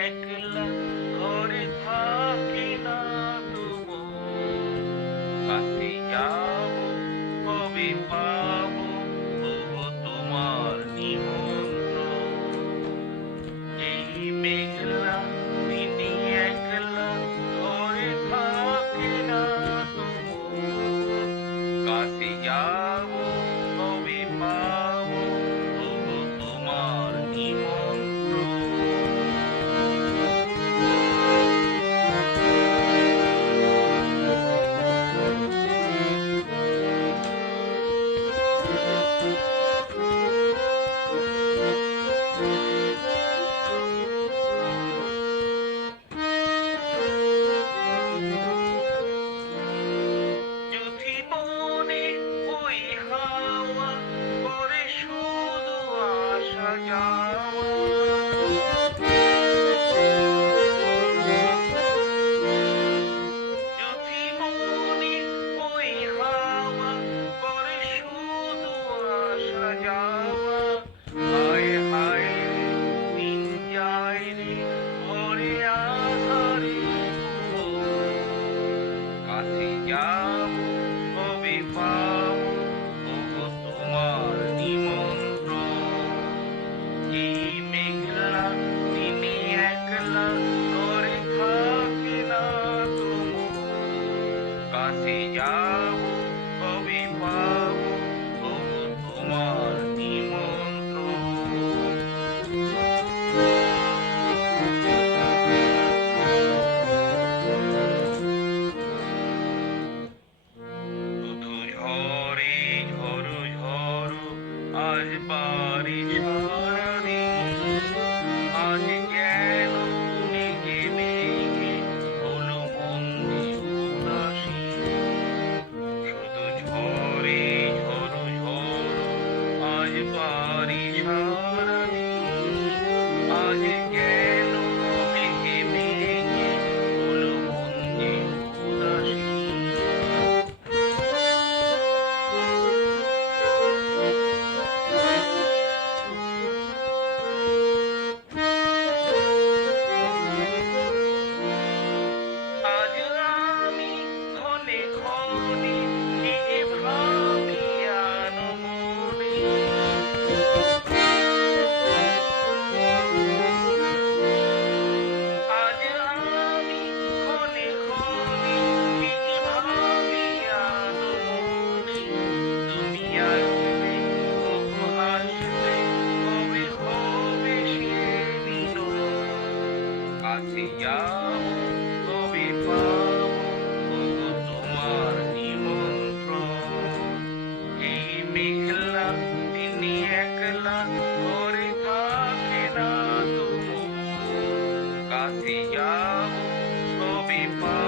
একলা ঘরে থাকি না তুমো কাছে যাব কবে পাবো ওগো তোমার নিমন্ত্রণ এই মেঘলা দিনে একলা ঘরে থাকি না তুমো কাছে যাব কবে পাবো ওগো তোমার নিমন্ত্রণ যদি মনে ওই হাওয়া করে শুধু আসা যাওয়া যদি মনে ওই হাওয়া করে শুধু আসা যাওয়া হায় হায় দিন যায় রে ভরে আধারে কাছে যাব কবে পাবো ওগো তোমার নিমন্ত্রণ এই মেঘলা দিনে একলা ঘরে থাকে না তুমো কাছে যাব কবে পাবো ওগো তোমার নিমন্ত্রণ শুধু ঝরে ঝরো ঝরো আজ বারিশ সারাদিন আজ যেন মেঘে মেঘে হলো মন যে উদাসী শুধু ঝরে ঝরো ঝরো আজ বারিশ সারাদিন আজ যেন মেঘে মেঘে হলো মন যে উদাসী আজ আমি ক্ষণে ক্ষণে কি ভাবি আনমনে আজ আমি ক্ষণে ক্ষণে কি ভাবি আনমনে তুমি আসবে ওগো হাসবে কবে হবে সেদিন কাছে যাব কবে পাবো ওগো তোমার নিমন্ত্রণ এই মেঘলা দিনে একলা ঘরে থাকে না তুমো কাছে যাব কবে পাবো